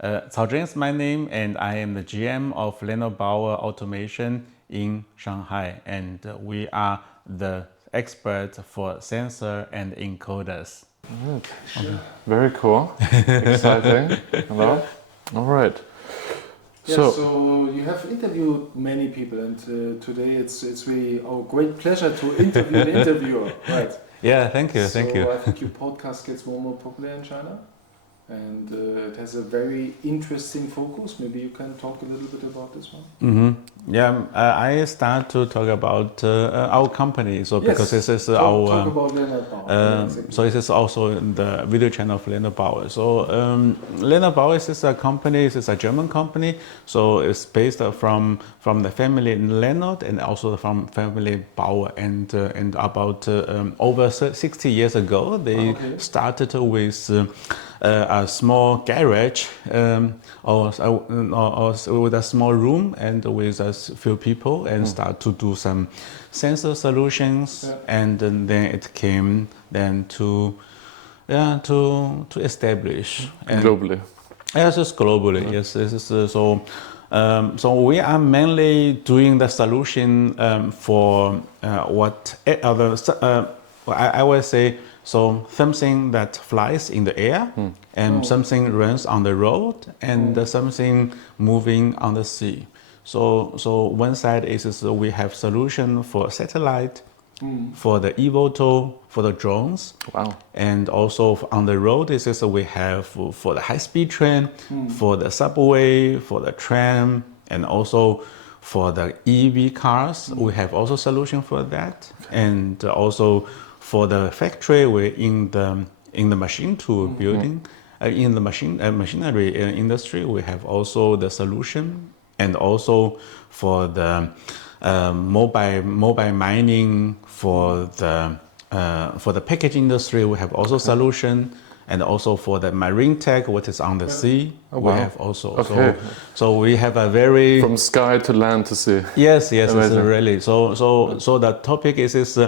Cao Zheng is my name, and I am the GM of Lenord+Bauer Automation in Shanghai, and we are the expert for sensor and encoders. Okay. Very cool. Exciting. Hello. All right. Yeah, so you have interviewed many people, and today it's really our great pleasure to interview the interviewer, right? Yeah, thank you, thank you. So I think your podcast gets more and more popular in China, and it has a very interesting focus. Maybe you can talk a little bit about this one. Yeah, I start to talk about our company. So because this is talk about Lenord+Bauer. Exactly. So this is also the video channel of Lenord+Bauer. So Lenord+Bauer is a company. It's a German company. So it's based from the family Lenord and also from family Bauer. And about over 60 years ago, they started with a small garage or with a small room and with a few people and start to do some sensor solutions, and then it came then to establish and globally. Yes, it's globally. Yes, this is so. So we are mainly doing the solution for what other. I would say. So something that flies in the air, and something runs on the road, and something moving on the sea. So one side is we have solution for satellite, for the eVTOL, for the drones. Wow. And also on the road is we have for the high-speed train, for the subway, for the tram, and also for the EV cars. We have also solution for that, and also for the factory, we're in the machine tool building, in the machinery industry, we have also the solution, and also for the mobile mining, for the package industry, we have also solution, and also for the marine tech, what is on the sea, we have also. So we have a very from sky to land to sea. Yes, it's really. So the topic is.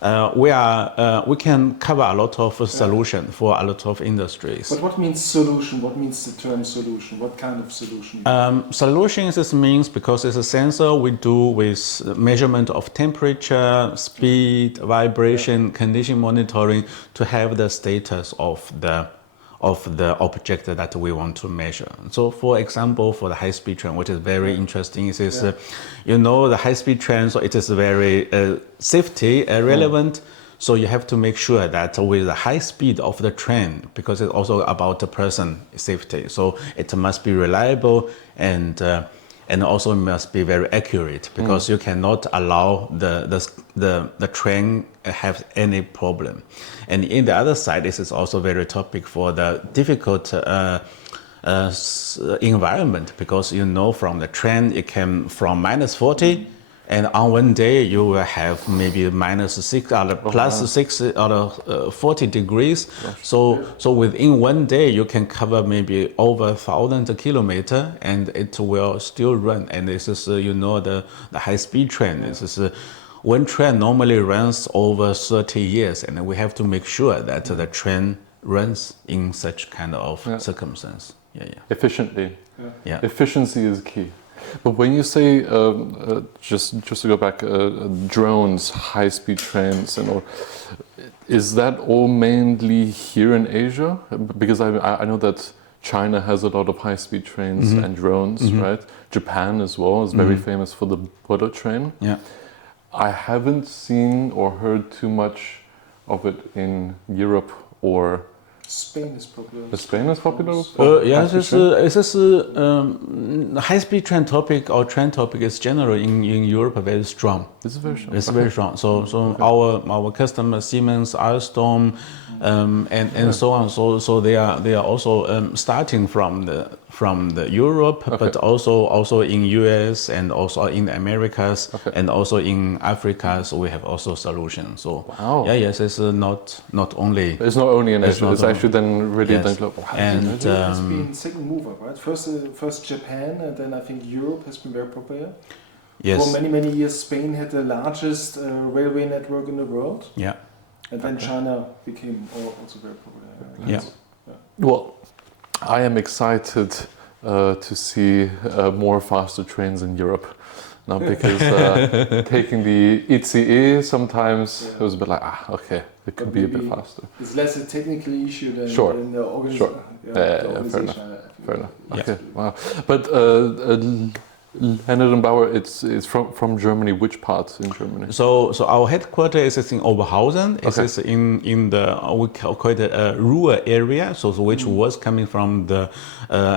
We can cover a lot of solution for a lot of industries. But what means solution? What means the term solution? What kind of solution? Solutions means because it's a sensor we do with measurement of temperature, speed, vibration, condition monitoring to have the status of the object that we want to measure. So for example, for the high-speed train, which is very interesting, is the high-speed train, so it is very safety relevant. So you have to make sure that with the high speed of the train, because it's also about the person safety. So it must be reliable and also must be very accurate, because you cannot allow the train have any problem. And in the other side, this is also very topic for the difficult environment, because from the train it can from -40, and on one day you will have maybe -6 or +6 or 40 degrees. So within one day you can cover maybe over 1,000 kilometers, and it will still run. And this is the high-speed train. This is one train normally runs over 30 years, and we have to make sure that the train runs in such kind of circumstance. Efficiently. Efficiency is key. But when you say, just to go back, drones, high-speed trains, and all, is that all mainly here in Asia? Because I know that China has a lot of high-speed trains and drones, right? Japan as well is very famous for the bullet train. Yeah. I haven't seen or heard too much of it in Europe or Spain is popular. Spain is popular? Yes, this high-speed train topic or train topic is generally in Europe very strong. It's very strong. It's very strong. So our customers, Siemens, Alstom, and so on. So they are also starting from the Europe, but also in US and also in the Americas and also in Africa. So we have also solutions. So yes, it's not only. It's not only in Asia. It's actually then really global. And it's been second mover, right? First Japan, and then I think Europe has been very popular. Yes. For many years, Spain had the largest railway network in the world. Yeah. And then China became also very popular. Yeah. Well, I am excited to see more faster trains in Europe. Now, because taking the ICE sometimes it was a bit like, okay, it could be a bit faster. It's less a technical issue than, sure. than the organization. Sure. Fair enough. Fair enough. Okay, wow. But Lenord+Bauer, it's from Germany. Which part in Germany? So our headquarters is in Oberhausen. Okay. It is in the we call it a rural area, so which was coming from the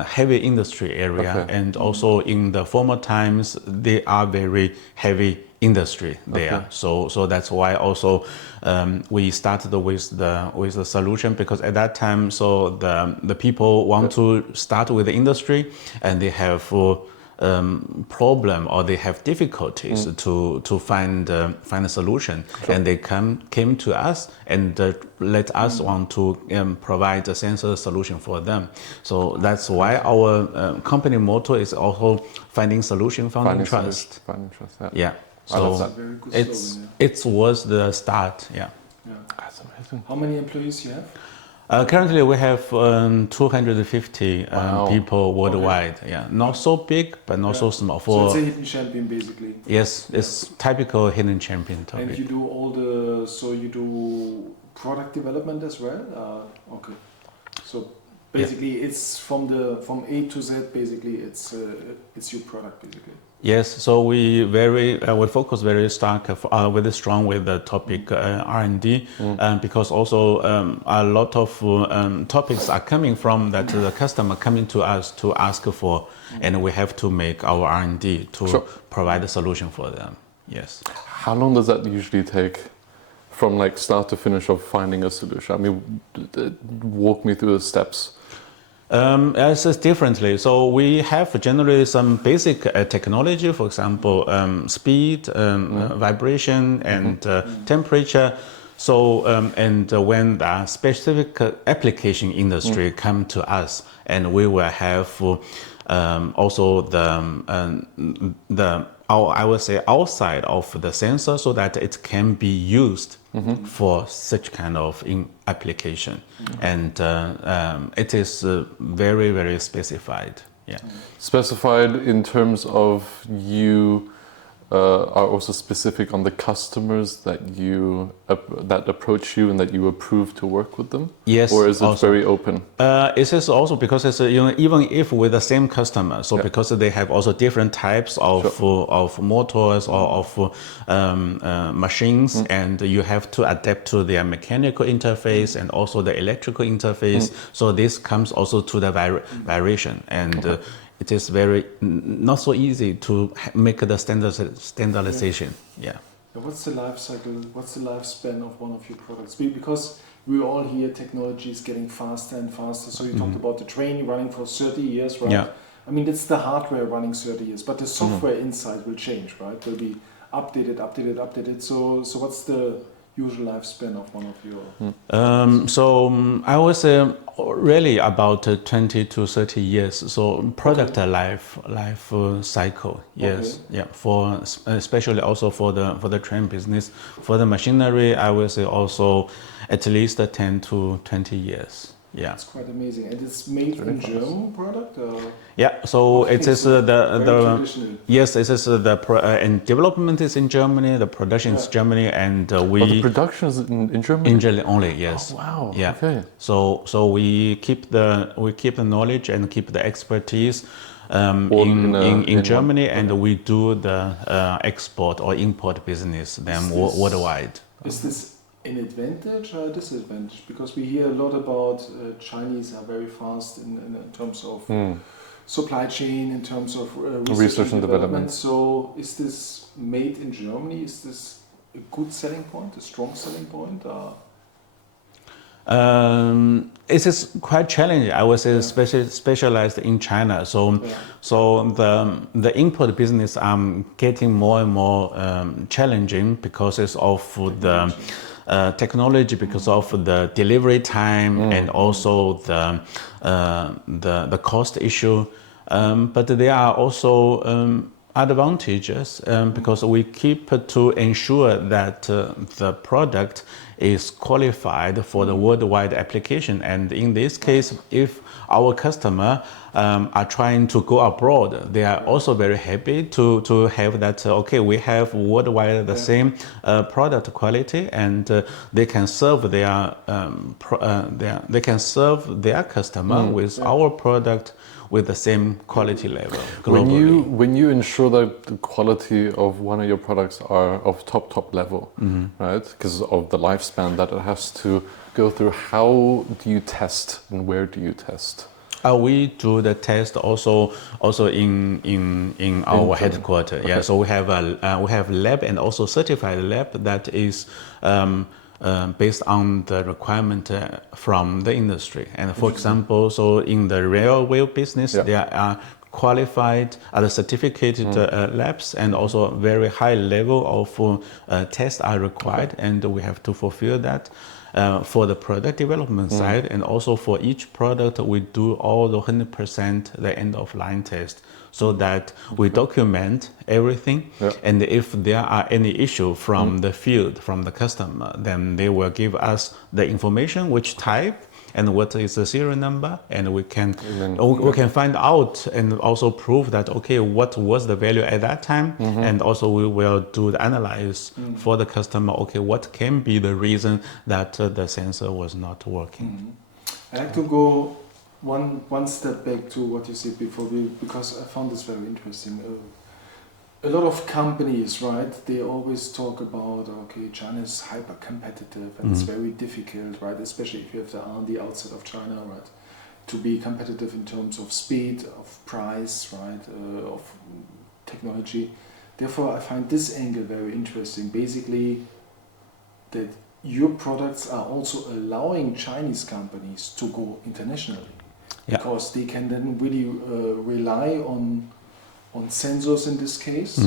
heavy industry area, Okay. and also in the former times they are very heavy industry there. Okay. So that's why also we started with the solution, because at that time, so the people want to start with the industry and they have problem or they have difficulties to find a solution, and they came to us and let us want to provide a sensor solution for them. So that's why our company motto is also finding solution, finding trust. Finding trust. Yeah. So it was the start. Yeah. That's amazing. How many employees you have? Currently, we have 250 Wow. people worldwide. Okay. Yeah, not so big, but not so small. So it's a hidden champion, basically. Yes, it's typical hidden champion topic. And you do you do product development as well? Okay. So basically, it's from A to Z. Basically, it's your product, basically. Yes, so we focus very strong with the topic R&D, because also a lot of topics are coming from that the customer coming to us to ask for, and we have to make our R&D to provide a solution for them. Yes. How long does that usually take, from like start to finish of finding a solution? I mean, walk me through the steps. It's differently. So we have generally some basic technology, for example, speed, vibration, and temperature. So and when the specific application industry come to us, and we will have also I would say outside of the sensor, so that it can be used for such kind of application, and it is very, very specified. Yeah, specified in terms of you are also specific on the customers that that approach you and that you approve to work with them. Yes, or is it also very open? It is also because it's even if with the same customer, so because they have also different types of motors or of machines, and you have to adapt to their mechanical interface and also the electrical interface. So this comes also to the variation, and it is very not so easy to make the standardization. Yeah. What's the life cycle? What's the lifespan of one of your products? Because we all hear technology is getting faster and faster. So you talked about the train running for 30 years, right? Yeah. I mean, it's the hardware running 30 years, but the software inside will change, right? Will be updated. So what's the usual lifespan of one of your? I would say really about 20 to 30 years. So product life cycle. Yes, yeah. For especially also for the train business, for the machinery, I would say also at least 10 to 20 years. Yeah, it's quite amazing, and it's made in German product. Yeah, so it is yes, it is and development is in Germany, the production is Germany, and the production is in Germany. In Germany only, yes. Oh, wow. Yeah. Okay. So we keep the knowledge and keep the expertise in Germany, and we do the export or import business then worldwide. Is this an advantage or a disadvantage? Because we hear a lot about Chinese are very fast in terms of supply chain, in terms of research and development. So is this made in Germany? Is this a good selling point, a strong selling point? It is quite challenging. I would say specialized in China. So the import business getting more and more challenging because it's of the technology, because of the delivery time and also the cost issue. But there are also advantages because we keep to ensure that the product is qualified for the worldwide application. And in this case, if our customer are trying to go abroad, they are also very happy to have that. Okay, we have worldwide the same product quality, and they can serve their customer with our product with the same quality level globally. When you ensure that the quality of one of your products are of top level, right? Because of the lifespan that it has to go through, how do you test and where do you test? We do the test also in our headquarters. Okay. Yeah, so we have lab and also certified lab that is based on the requirement from the industry. And for example, so in the railway business, there are qualified, certificated labs, and also a very high level of tests are required, and we have to fulfill that. For the product development side, and also for each product, we do all the 100% the end of line test, so that we document everything. And if there are any issue from the field, from the customer, then they will give us the information, which type and what is the serial number, and we can find out and also prove that, okay, what was the value at that time, and also we will do the analyze for the customer, okay, what can be the reason that the sensor was not working. I like to go one step back to what you said before, because I found this very interesting. A lot of companies, right, they always talk about, okay, China is hyper competitive and it's very difficult, right, especially if you have the R&D outside of China, right, to be competitive in terms of speed, of price, right, of technology. Therefore, I find this angle very interesting. Basically, that your products are also allowing Chinese companies to go internationally, because they can then really rely on sensors in this case,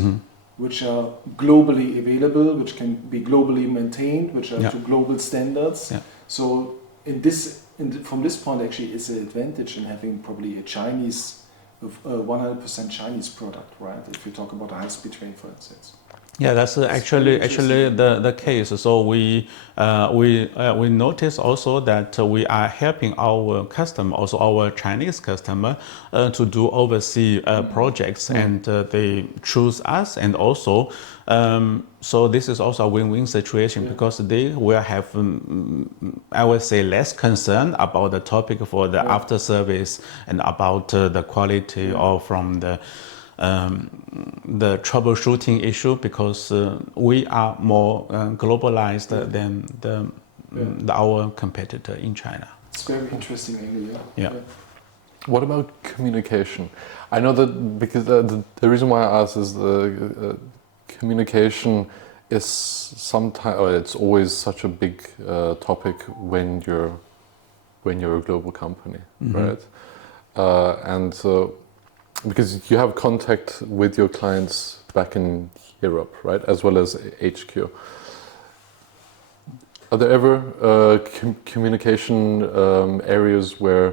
which are globally available, which can be globally maintained, which are to global standards. So from this point, actually, it's an advantage in having probably a Chinese, 100% Chinese product, right? If you talk about a high-speed train, for instance. Yeah, that's actually the case. So we notice also that we are helping our customer, also our Chinese customer, to do overseas projects, and they choose us, and also so this is also a win-win situation, because they will have, I would say, less concern about the topic for the after service and about the quality or from the troubleshooting issue, because we are more globalized than our competitor in China. It's very interesting angle, yeah. What about communication? I know that because the reason why I ask is the communication is sometimes, or it's always such a big topic when you're a global company, right? And because you have contact with your clients back in Europe, right, as well as HQ. Are there ever communication areas where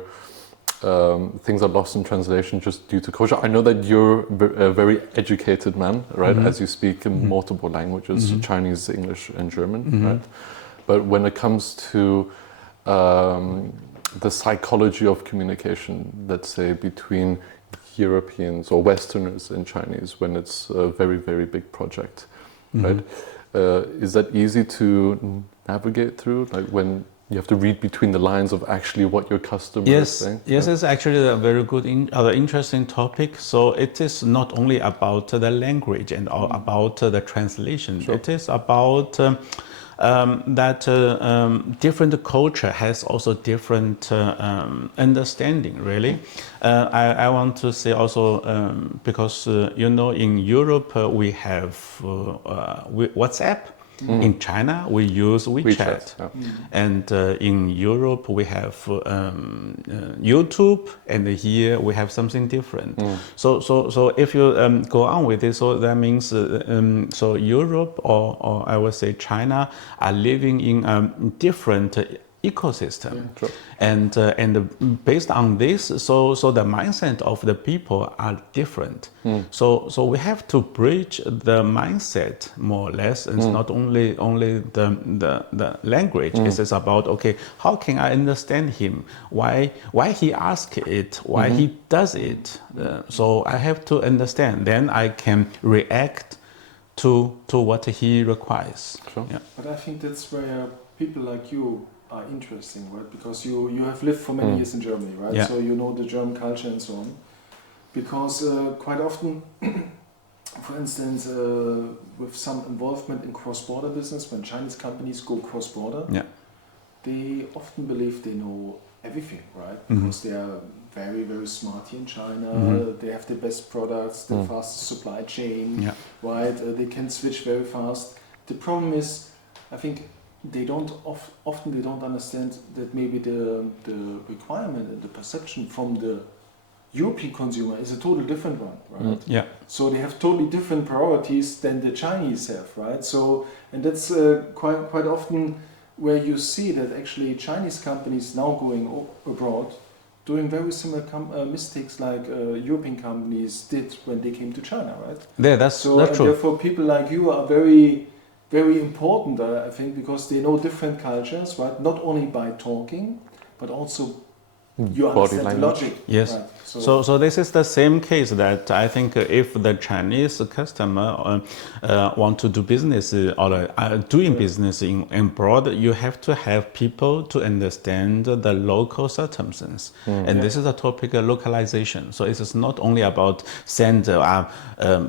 things are lost in translation just due to culture? I know that you're a very educated man, right, as you speak in multiple languages, Chinese, English, and German, right? But when it comes to the psychology of communication, let's say between Europeans or Westerners and Chinese, when it's a very, very big project, right? Is that easy to navigate through? Like when you have to read between the lines of actually what your customer is saying? Yes, it's actually a very good, interesting topic. So it is not only about the language and about the translation. It is about that different culture has also different understanding, really. I want to say also, because in Europe we have WhatsApp. In China we use WeChat. And in Europe we have YouTube, and here we have something different. So if you go on with it, so that means so Europe or I would say China are living in different ecosystem. Sure. And based on this, so the mindset of the people are different. So we have to bridge the mindset more or less. It's not only the language. It is about, okay, how can I understand him? Why he asks it? Why he does it? So I have to understand. Then I can react to what he requires. Sure. Yeah. But I think that's where people like you are interesting, right? Because you have lived for many years in Germany, right? Yeah. So you know the German culture and so on. Because quite often, for instance, with some involvement in cross-border business, when Chinese companies go cross-border, Yeah. they often believe they know everything, right? Because they are very, very smart here in China. They have the best products, the fastest supply chain, Yeah. right? They can switch very fast. The problem is, I think they don't often they don't understand that maybe the requirement and the perception from the European consumer is a totally different one, right? Yeah. So they have totally different priorities than the Chinese have, right? So, and that's quite often where you see that actually Chinese companies now going abroad doing very similar mistakes like European companies did when they came to China, right? Yeah, that's true. Therefore, people like you are very, very important, I think, because they know different cultures, right? Not only by talking, but also you Body understand the language. logic. Yes. Right? So this is the same case that I think if the Chinese customer want to do business or doing business in abroad, you have to have people to understand the local circumstances. And this is a topic of localization. So it is not only about send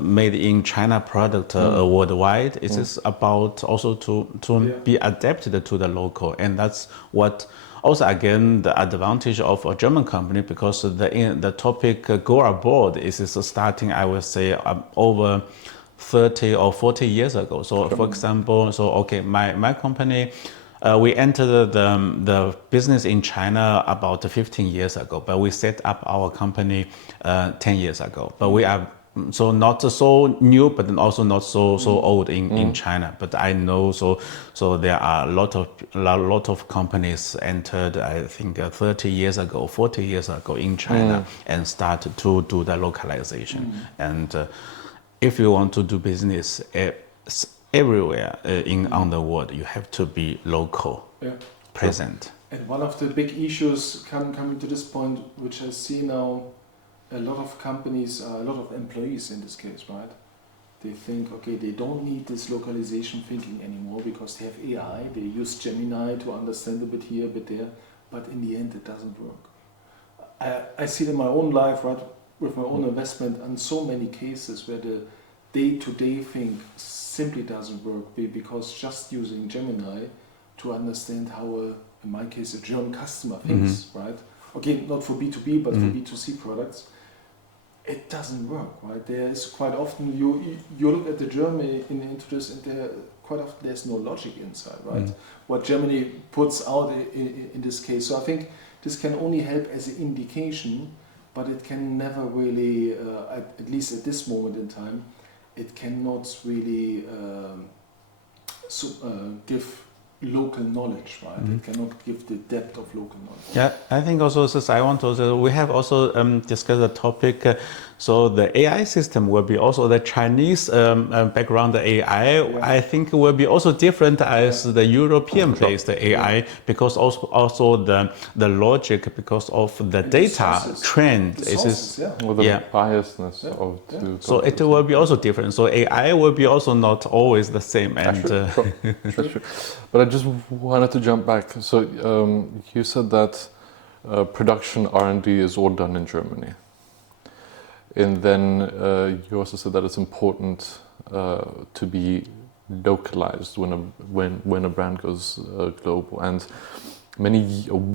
made in China product worldwide. It is about also to be adapted to the local, and that's what. Also, again, the advantage of a German company, because the topic go abroad is starting, I would say, over 30 or 40 years ago. So, for example, my company, we entered the business in China about 15 years ago, but we set up our company 10 years ago. But we are so not so new, but also not so old in China. But I know so there are a lot of companies entered, I think 30 years ago, 40 years ago in China and started to do the localization. And if you want to do business everywhere on the world, you have to be local, present. And one of the big issues coming to this point, which I see now, a lot of companies, a lot of employees in this case, right? They think, okay, they don't need this localization thinking anymore because they have AI, they use Gemini to understand a bit here, a bit there, but in the end it doesn't work. I see it in my own life, right, with my own investment, and so many cases where the day-to-day thing simply doesn't work because just using Gemini to understand how, in my case, a German customer thinks, right? Okay, not for B2B, but for B2C products. It doesn't work, right? There is quite often you look at the Germany into this, and there quite often there's no logic inside, right? What Germany puts out in this case. So I think this can only help as an indication, but it can never really, at least at this moment in time, it cannot really give local knowledge, right? It cannot give the depth of local knowledge. Yeah, I think also, we have also discussed the topic. So the AI system will be also the Chinese background AI. I think will be also different as the European-based AI, because also the logic, because of the data trend. Or the biasness of two. So it will be also different. So AI will be also not always the same. And True. But I just wanted to jump back. So you said that production R&D is all done in Germany. And then you also said that it's important to be localized when a brand goes global. And many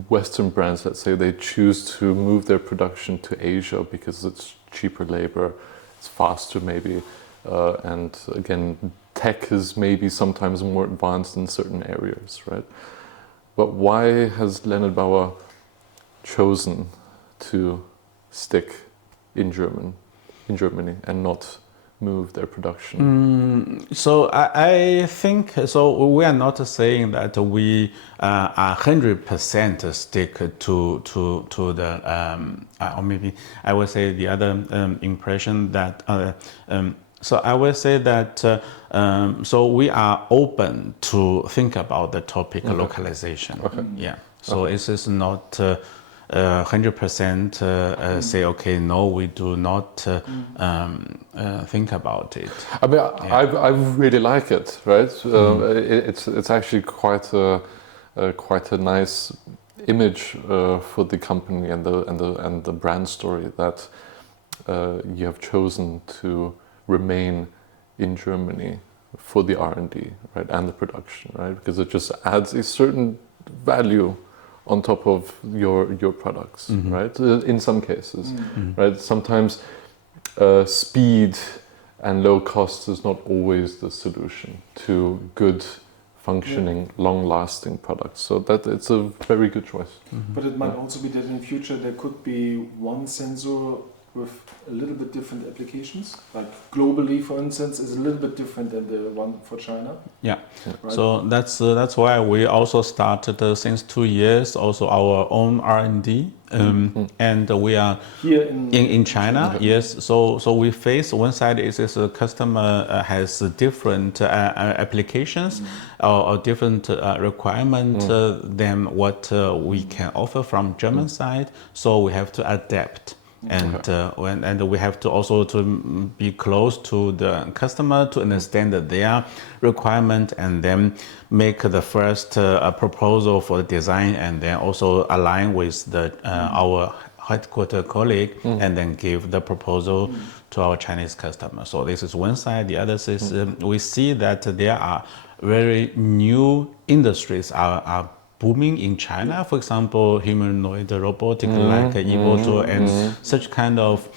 Western brands, let's say, they choose to move their production to Asia because it's cheaper labor, it's faster maybe, and again, tech is maybe sometimes more advanced in certain areas, right? But why has Lenord+Bauer chosen to stick in Germany and not move their production? So I think so. We are not saying that we are 100% stick to the or maybe I would say the other impression that so I will say that so we are open to think about the topic localization. Yeah. So it is not 100% say okay, no, we do not think about it. I mean, I really like it, right? It's actually quite a nice image for the company and the brand story that you have chosen to remain in Germany for the R&D, right, and the production, right? Because it just adds a certain value on top of your products, right? In some cases, right? Sometimes speed and low cost is not always the solution to good, functioning, long-lasting products. So that it's a very good choice. But it might also be that in future there could be one sensor with a little bit different applications, like globally, for instance, is a little bit different than the one for China. Yeah, right? So that's why we also started since 2 years also our own R&D, and we are here in China. Yes, so we face one side is a customer has different applications or different requirement than what we can offer from German side. So we have to adapt. And we have to also to be close to the customer to understand their requirement and then make the first proposal for the design and then also align with the our headquarter colleague and then give the proposal to our Chinese customer. So this is one side. The other is we see that there are very new industries are booming in China, for example, humanoid robotic like Evoto and such kind of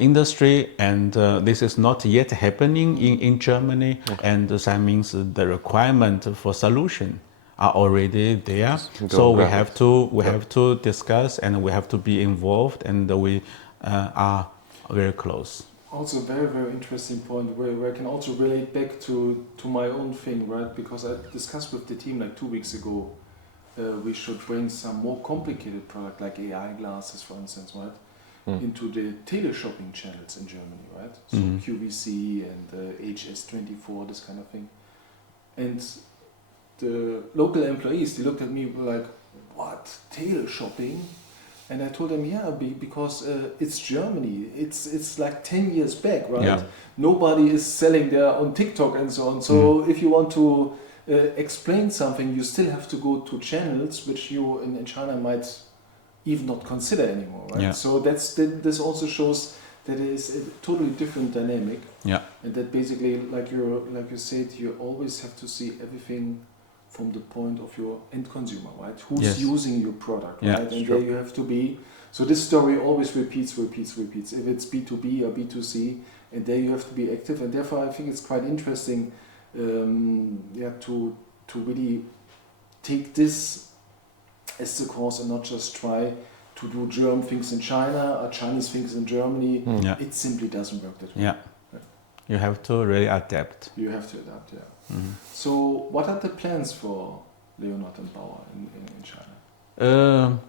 industry, and this is not yet happening in Germany, and that means the requirement for solution are already there. So we have to discuss and we have to be involved, and we are very close. Also a very, very interesting point where I can also relate back to my own thing, right? Because I discussed with the team like 2 weeks ago, we should bring some more complicated product like AI glasses, for instance, right? Into the teleshopping channels in Germany, right? So QVC and HS24, this kind of thing. And the local employees, they looked at me like, what, teleshopping? And I told them, yeah, because it's Germany. It's like 10 years back, right? Yeah. Nobody is selling there on TikTok and so on. So if you want to explain something, you still have to go to channels which you in China might even not consider anymore, right? Yeah. So this also shows that it is a totally different dynamic. Yeah. And that basically, like you said, you always have to see everything from the point of your end consumer, right? Who's using your product, right? And there you have to be. So this story always repeats. If it's B2B or B2C, and there you have to be active. And therefore, I think it's quite interesting, to really take this as the course and not just try to do German things in China or Chinese things in Germany. It simply doesn't work that way. Yeah. You have to really adapt. You have to adapt, So what are the plans for Lenord+Bauer in China?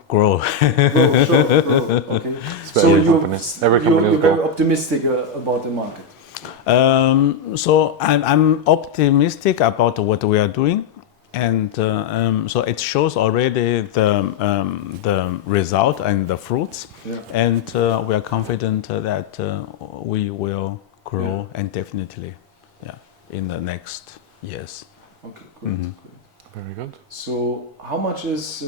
Grow. Grow, okay. So you're very optimistic about the market. So I'm optimistic about what we are doing, and so it shows already the result and the fruits, and we are confident that we will grow and definitely, in the next years. Okay, good. Very good. So how much is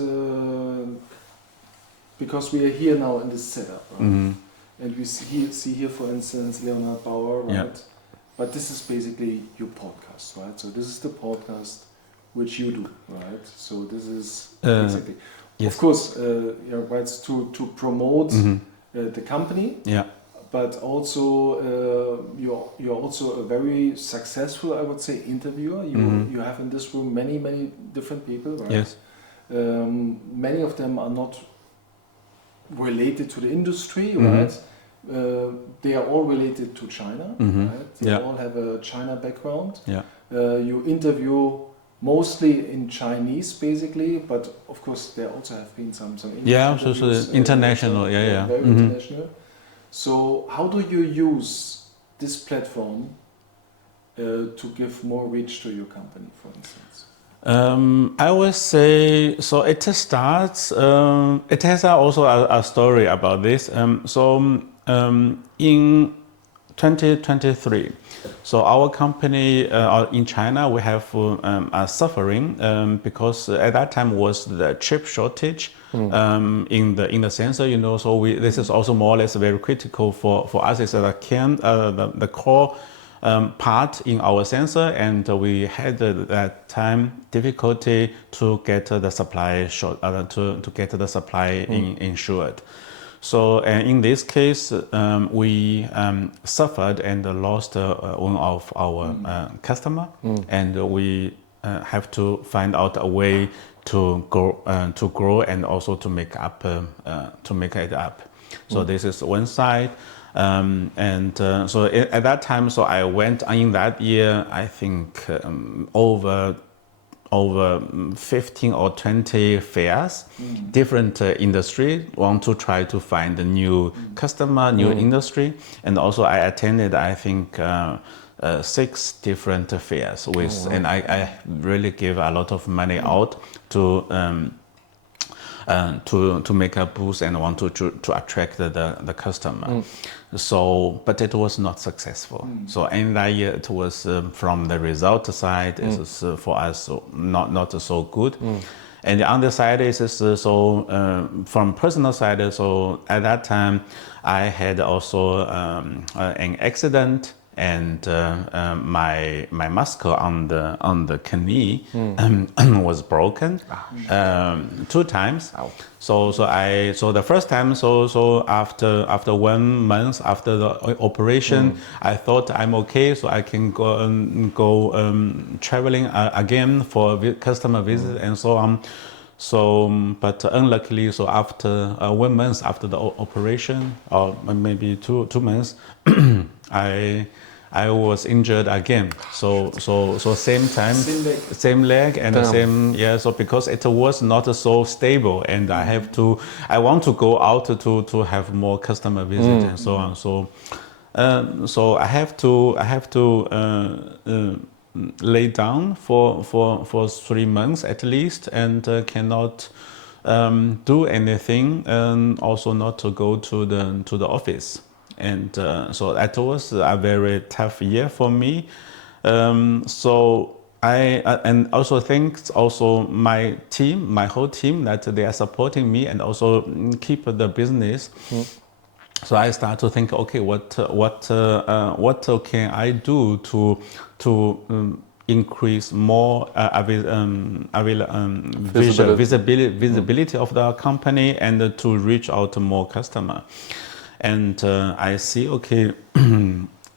because we are here now in this setup, right? And we see here, for instance, Lenord+Bauer, right? Yeah. But this is basically your podcast, right? So this is the podcast which you do, right? So this is exactly. Yes. Of course, right, to promote the company. Yeah. But also, you're also a very successful, I would say, interviewer. You have in this room many different people, right? Yes. Many of them are not related to the industry, right? they are all related to China, right? They all have a China background. Yeah. You interview mostly in Chinese, basically, but of course there also have been some English interviews, international, very international. So how do you use this platform to give more reach to your company, for instance? I would say so. It starts. It has also a story about this. In 2023, so our company in China we have are suffering because at that time was the chip shortage in the sensor. So this is also more or less very critical for us. Is the core part in our sensor, and we had at that time difficulty to get the supply to get the supply insured. So in this case, we suffered and lost one of our customer, and we have to find out a way to grow and also to make it up. So this is one side. So at that time, so I went in that year, I think over 15 or 20 fairs, different industry, want to try to find a new customer, new industry. And also I attended, I think, 6 different fairs with, and I really give a lot of money out to make a boost and want to attract the customer. So, but it was not successful. So in that year, it was from the result side, it is for us not so good. And the other side is from personal side. So at that time, I had also an accident. And my muscle on the knee was broken 2 times. So the first time after 1 month after the operation, I thought I'm okay, so I can go traveling again for customer visit and so on. So, but unluckily, so after 1 month after the operation, or maybe two months, I was injured again. So same time, same leg and the same, so because it was not so stable, and I want to go out to have more customer visits and so on. So I have to lay down for 3 months at least, and cannot do anything, and also not to go to the office. And so that was a very tough year for me. So I and also thanks also my whole team, that they are supporting me and also keep the business. So I start to think, okay, what can I do to increase more visibility of the company, and to reach out to more customer. And I see, okay,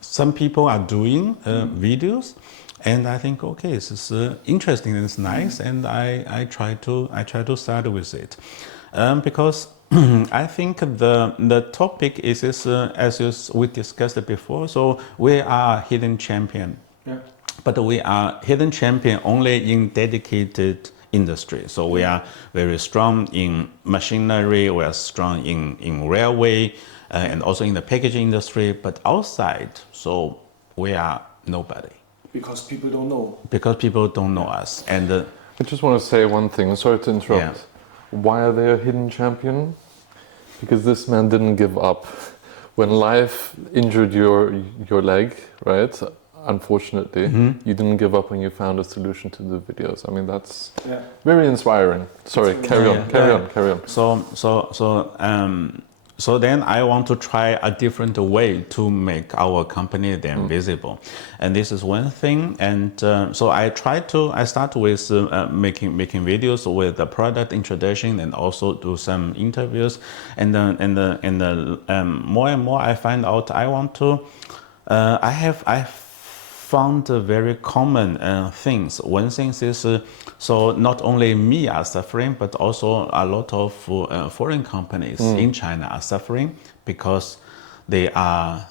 some people are doing videos, and I think, okay, this is interesting and it's nice, and I try to start with it, because I think the topic is as we discussed before. So we are hidden champion, but we are hidden champion only in dedicated industry. So we are very strong in machinery, we are strong in railway, and also in the packaging industry, but outside, so we are nobody. Because people don't know. Because people don't know us. And I just want to say one thing, sorry to interrupt. Why are they a hidden champion? Because this man didn't give up. When life injured your leg, right? Unfortunately, you didn't give up when you found a solution to the videos. I mean, that's very inspiring. Sorry, carry on. So then I want to try a different way to make our company then visible, and this is one thing. And so I start with making videos with the product introduction, and also do some interviews, and more and more I find out I want to. I found very common things. One thing is so not only me are suffering, but also a lot of foreign companies in China are suffering, because they are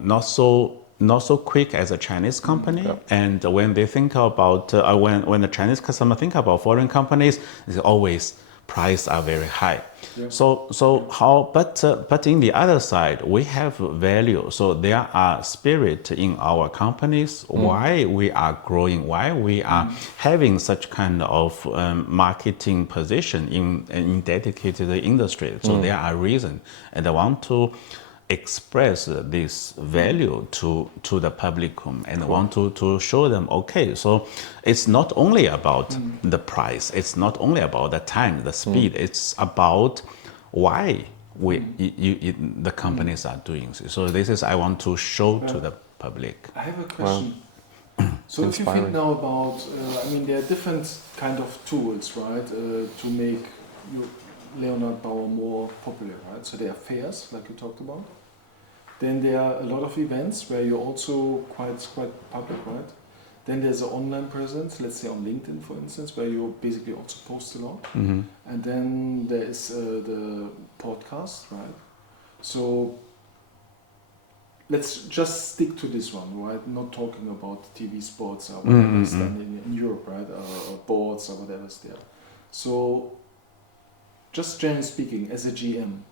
not so quick as a Chinese company. And when they think about when the Chinese customer think about foreign companies, it's always prices are very high. But in the other side, we have value. So there are spirit in our companies, why we are growing, why we are having such kind of marketing position in dedicated industry. So there are reasons, and I want to express this value to the publicum and want to show them, okay, so it's not only about the price, it's not only about the time, the speed, it's about why the companies are doing this. So this is I want to show to the public. I have a question. So if you think now about, there are different kind of tools, right, to make Lenord+Bauer more popular, right? So there are fairs, like you talked about. Then there are a lot of events where you're also quite public, right? Then there's an online presence, let's say on LinkedIn, for instance, where you basically also post a lot. And then there is the podcast, right? So let's just stick to this one, right? Not talking about TV sports or whatever is done in Europe, right? Or boards or whatever's there. So just generally speaking, as a GM,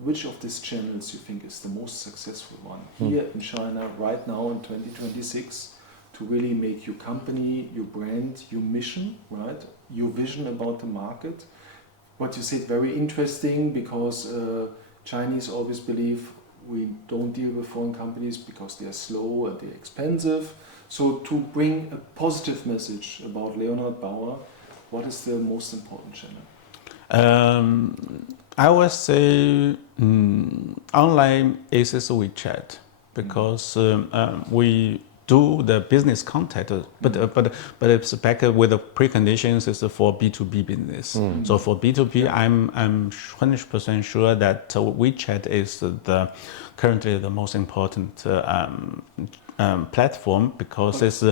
which of these channels you think is the most successful one here in China right now in 2026 to really make your company, your brand, your mission, right? Your vision about the market. What you said, very interesting, because Chinese always believe we don't deal with foreign companies because they are slow and they're expensive. So to bring a positive message about Lenord+Bauer, what is the most important channel? I would say online is WeChat, because we do the business contact, but it's back with the preconditions is for B2B business. So for B2B, I'm 100% sure that WeChat is currently the most important platform, because it's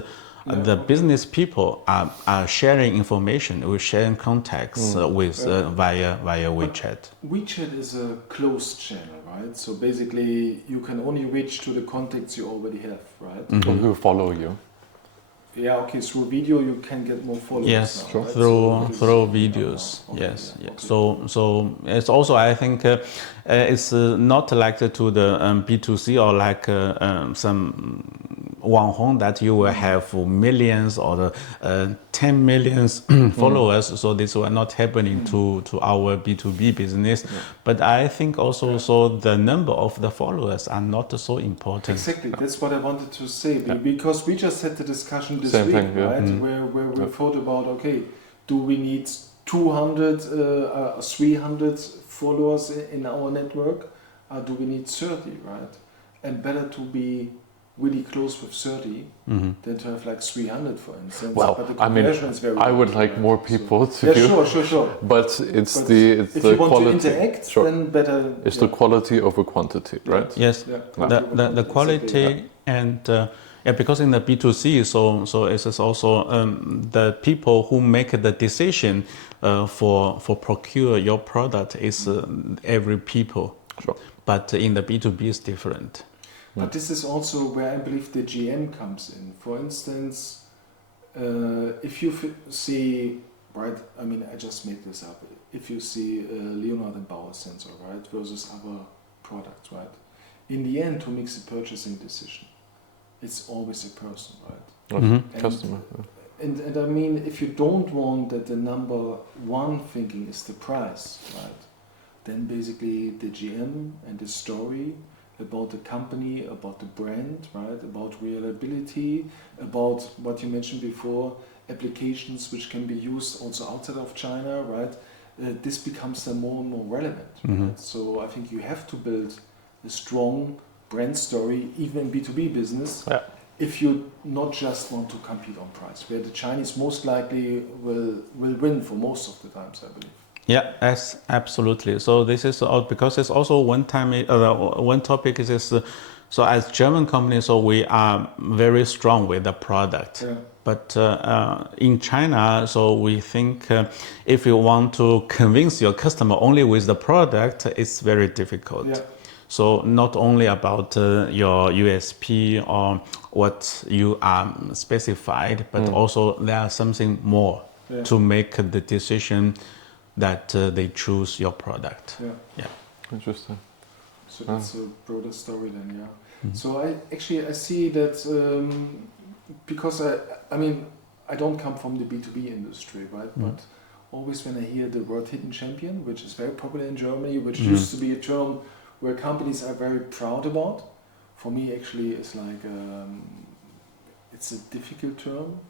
the business people are sharing information, we're sharing contacts with via WeChat. But WeChat is a closed channel, right? So basically you can only reach to the contacts you already have, right? Who follow you. Yeah, okay, through video you can get more followers. Yes, now, right? through videos. Okay, yes. So it's also, I think it's not like to the B2C or like some Wang Hong that you will have millions or 10 millions followers. So this will not happening to our B2B business. But I think also so the number of the followers are not so important. Exactly, that's what I wanted to say, because we just had the discussion this week, right? Where we thought about, okay, do we need 200, 300 followers in our network? Or do we need 30, right? And better to be really close with 30 than to have like 300, for instance. Well, but the conversion is very I would like right? more people to do. Sure. But it's but the if the you want quality. to interact, then better. It's the quality over quantity, right? Yes, the quality and because in the B2C, so it is also the people who make the decision for procure your product is every people. Sure. But in the B2B is different. But this is also where I believe the GM comes in. For instance, if you see, right, I just made this up. If you see Lenord+Bauer sensor, right, versus other products, right, in the end, who makes the purchasing decision? It's always a person, right? And customer. And if you don't want that the number one thinking is the price, right, then basically the GM and the story about the company, about the brand, right, about reliability, about what you mentioned before, applications which can be used also outside of China, right, this becomes more and more relevant. Right? So I think you have to build a strong brand story, even in B2B business, if you not just want to compete on price, where the Chinese most likely will win for most of the times, I believe. Yeah, absolutely. So this is because it's also one topic is this. So as German company, so we are very strong with the product. Yeah. But in China, so we think if you want to convince your customer only with the product, it's very difficult. Yeah. So not only about your USP or what you are specified, but also there's something more to make the decision that they choose your product. Yeah. Interesting. So that's a broader story then, yeah. So I see that because I don't come from the B2B industry, right? But always when I hear the word hidden champion, which is very popular in Germany, which used to be a term where companies are very proud about, for me actually it's like it's a difficult term,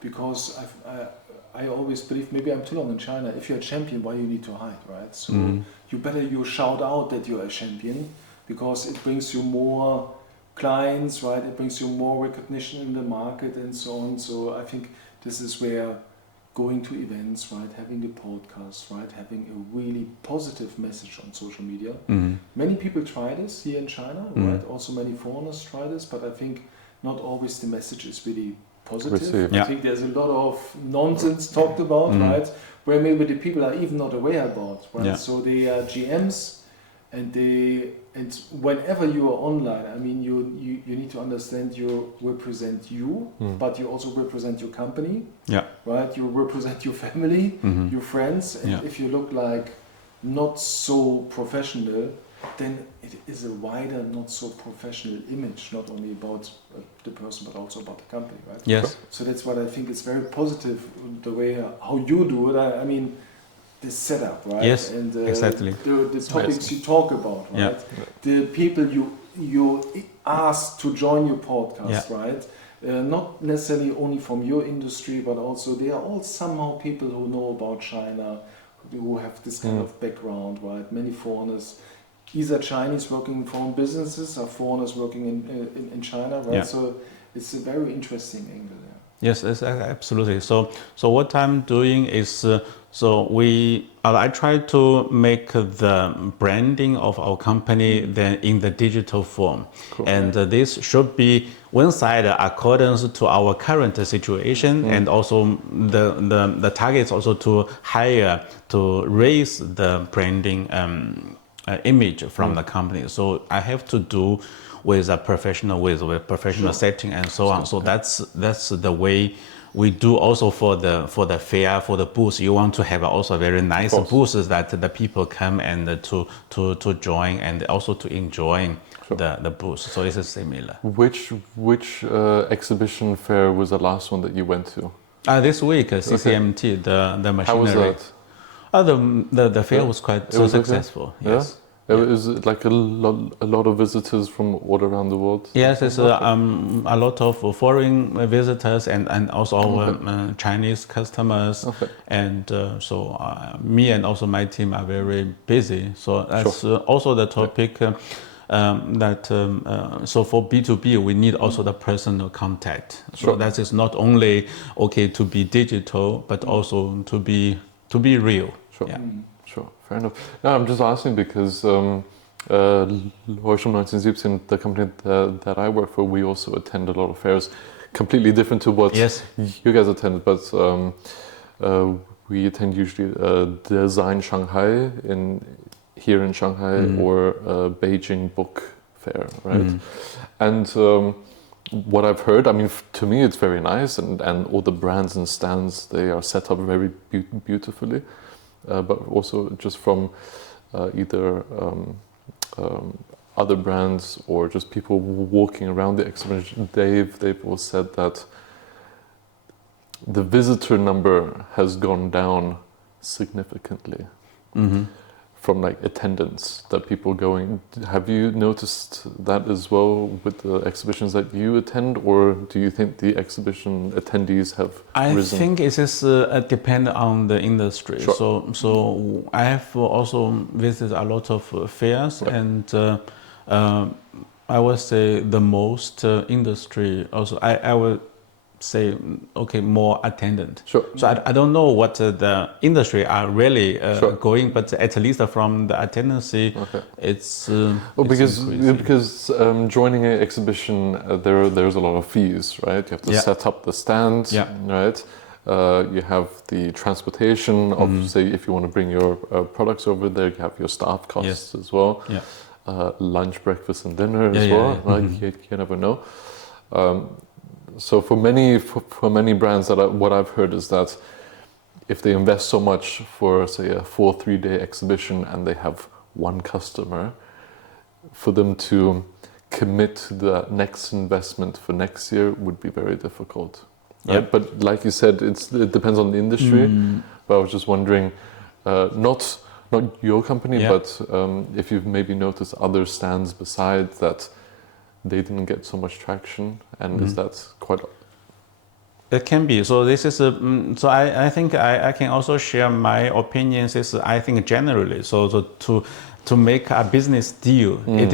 because I always believe, maybe I'm too long in China, if you're a champion, why you need to hide, right? So you shout out that you're a champion, because it brings you more clients, right? It brings you more recognition in the market and so on. So I think this is where going to events, right, having the podcast, right, having a really positive message on social media. Many people try this here in China, right? Also many foreigners try this, but I think not always the message is really positive. I think there's a lot of nonsense talked about, right, where maybe the people are even not aware about, right? So they are GMs, and whenever you are online, I mean, you need to understand you represent you, but you also represent your company, right? You represent your family, your friends, and if you look like not so professional, then it is a wider, not so professional image, not only about the person, but also about the company, right? Yes. So that's what I think is very positive, the way how you do it. I mean, the setup, right? Yes, and exactly. The topics you talk about, right? The people you ask to join your podcast, right? Not necessarily only from your industry, but also they are all somehow people who know about China, who have this kind of background, right? Many foreigners, either Chinese working in foreign businesses or foreigners working in China, right? So it's a very interesting angle there. Yes, absolutely. So what I'm doing is, I try to make the branding of our company then in the digital form, and this should be one side accordance to our current situation, and also the target is also to raise the branding image from the company. So I have to do with a professional setting and so on. So that's the way we do also for the fair, for the booth. You want to have also very nice booths that the people come and to join and also to enjoy the booth. So it's similar. Which exhibition fair was the last one that you went to? This week, CCMT, the machinery. How was that? The fair was quite successful. Okay. Yes. Is it like a lot of visitors from all around the world? Yes, there's a lot of foreign visitors and also our Chinese customers. And so me and also my team are very busy. So that's also the topic so for B2B, we need also the personal contact. So that is not only to be digital, but also to be real. Sure, fair enough. No, I'm just asking because Leuchtturm 1917, the company that I work for, we also attend a lot of fairs, completely different to what you guys attend, but we attend usually Design Shanghai here in Shanghai or Beijing Book Fair, right? And what I've heard, I mean, to me it's very nice, and all the brands and stands, they are set up very beautifully. But also just from either other brands or just people walking around the exhibition, they've all said that the visitor number has gone down significantly from like attendance, that people going. Have you noticed that as well with the exhibitions that you attend, or do you think the exhibition attendees have risen? I think it is depend on the industry. So I have also visited a lot of fairs, and I would say the most industry also. I would say more attendant. So I don't know what the industry are really going, but at least from the attendance, it's because joining an exhibition, there's a lot of fees, right? You have to set up the stand, right? You have the transportation of, say, if you want to bring your products over there, you have your staff costs as well. lunch, breakfast, and dinner as well. Like you never know. So for many brands, what I've heard is that if they invest so much for, say, a 3-day exhibition and they have one customer, for them to commit to the next investment for next year would be very difficult. Right? Yep. But like you said, it depends on the industry. But I was just wondering, not your company, but if you've maybe noticed other stands besides that they didn't get so much traction, and is that quite... It can be. So this is so I think I can also share my opinions. Is I think generally. So to make a business deal, it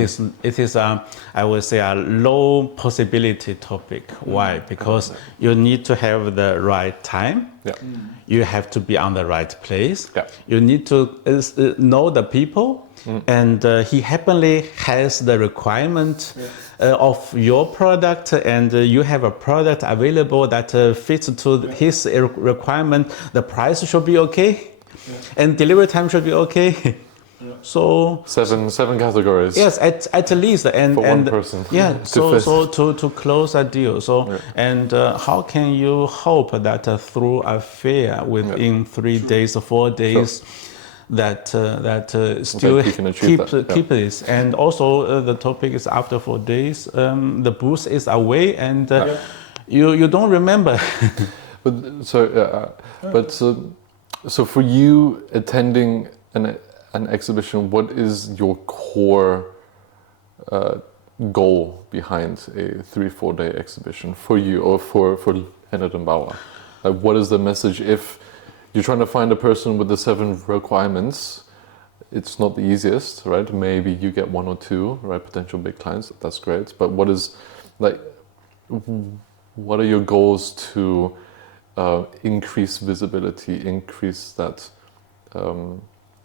is I would say a low possibility topic. Why? Because you need to have the right time. Yeah. You have to be on the right place. Yeah. You need to know the people. And he happily has the requirement of your product, and you have a product available that fits to his requirement. The price should be okay, and delivery time should be okay. So seven categories. Yes, at least, and for one person. Yeah. So to close a deal. So and how can you hope that through a fair within 3 days or 4 days? That still keep this, and also the topic is after 4 days, the booth is away, and you don't remember. But so for you attending an exhibition, what is your core goal behind a 3-4 day exhibition for you or for Lenord+Bauer? Like, what is the message if you're trying to find a person with the 7 requirements? It's not the easiest, right? Maybe you get 1 or 2, right? Potential big clients, that's great. But what are your goals to increase visibility, increase that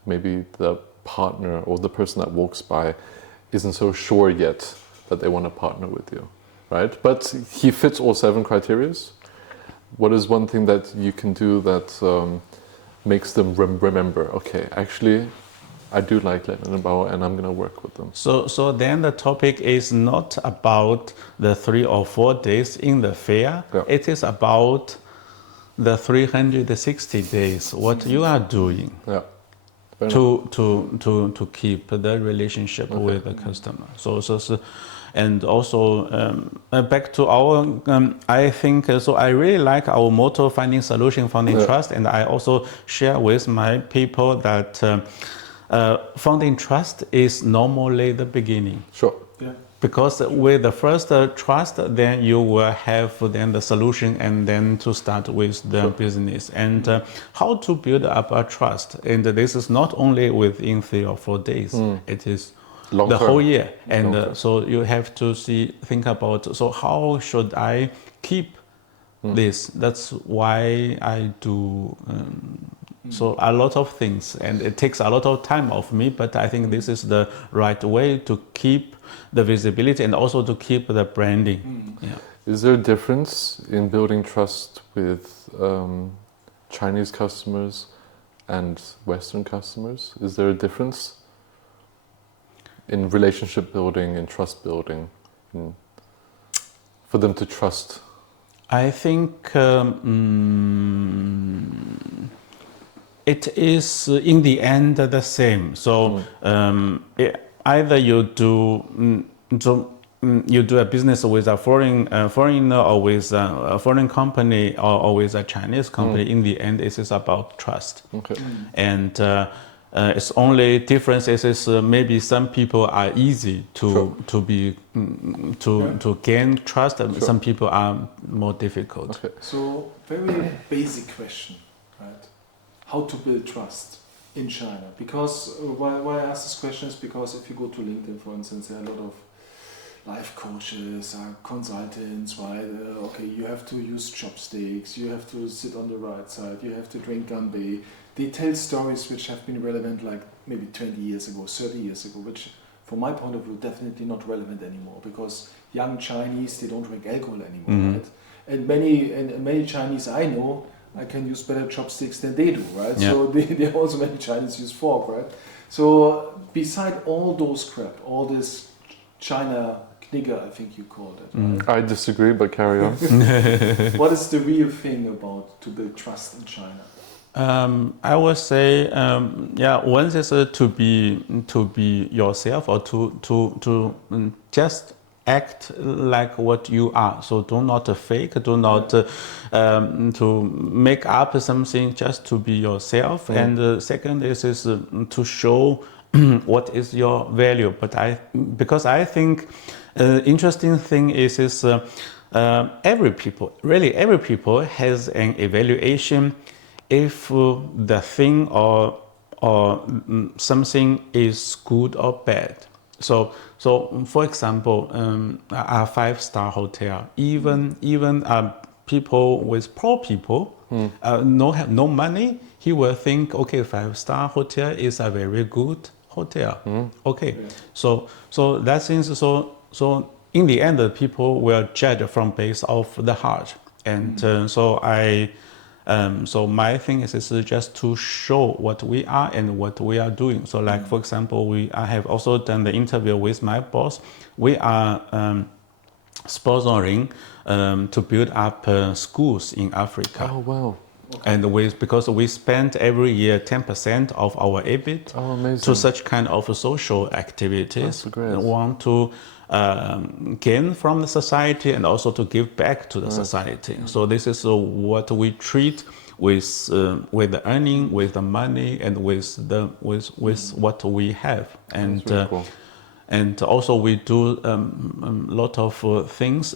maybe the partner or the person that walks by isn't so sure yet that they want to partner with you, right? But he fits all 7 criterias. What is one thing that you can do that makes them remember, okay, actually, I do like Lenord+Bauer and I'm going to work with them? So then the topic is not about the 3 or 4 days in the fair. Yeah. It is about the 360 days, what you are doing to keep the relationship with the customer. So and also back to our, I think, so I really like our motto, finding solution, founding trust. And I also share with my people that founding trust is normally the beginning. Sure. Yeah. Because with the first trust, then you will have then the solution and then to start with the business. And how to build up a trust. And this is not only within 3 or 4 days, it is the whole year. And so you have to think about, so how should I keep this? That's why I do so a lot of things, and it takes a lot of time of me, but I think this is the right way to keep the visibility and also to keep the branding. Yeah. Is there a difference in building trust with Chinese customers and Western customers? Is there a difference in relationship building and trust building for them to trust? I think it is in the end the same. So either you do you do a business with a foreigner or with a foreign company or with a Chinese company. In the end, it is about trust. Okay. And its only difference is maybe some people are easy to gain trust, and some people are more difficult. Okay. So very basic question, right? How to build trust in China? Because why I ask this question is because if you go to LinkedIn, for instance, there are a lot of life coaches, consultants, right? Okay, you have to use chopsticks, you have to sit on the right side, you have to drink Ganbei. They tell stories which have been relevant like maybe 20 years ago, 30 years ago, which from my point of view definitely not relevant anymore, because young Chinese, they don't drink alcohol anymore, right? And many Chinese I know I can use better chopsticks than they do, right? Yeah. So they also many Chinese use fork, right? So beside all those crap, all this China knigger, I think you called it, right? I disagree, but carry on. What is the real thing about to build trust in China? I would say, one is to be yourself, or to just act like what you are. So do not fake. Do not to make up something. Just to be yourself. And the second is to show what is your value. But because I think interesting thing is every people has an evaluation if the thing or something is good or bad. So for example, a 5-star hotel, even people with poor people, have no money, he will think, okay, 5-star hotel is a very good hotel. Okay, so that means so in the end, the people will judge from base of the heart, and so my thing is just to show what we are and what we are doing. So like, for example, I have also done the interview with my boss. We are sponsoring to build up schools in Africa. Oh, wow. Okay. And because we spend every year 10% of our EBIT to such kind of social activities. That's great. We want to gain from the society and also to give back to the society. So this is what we treat with the earning, with the money, and with what we have. And really cool. And also we do a lot of things.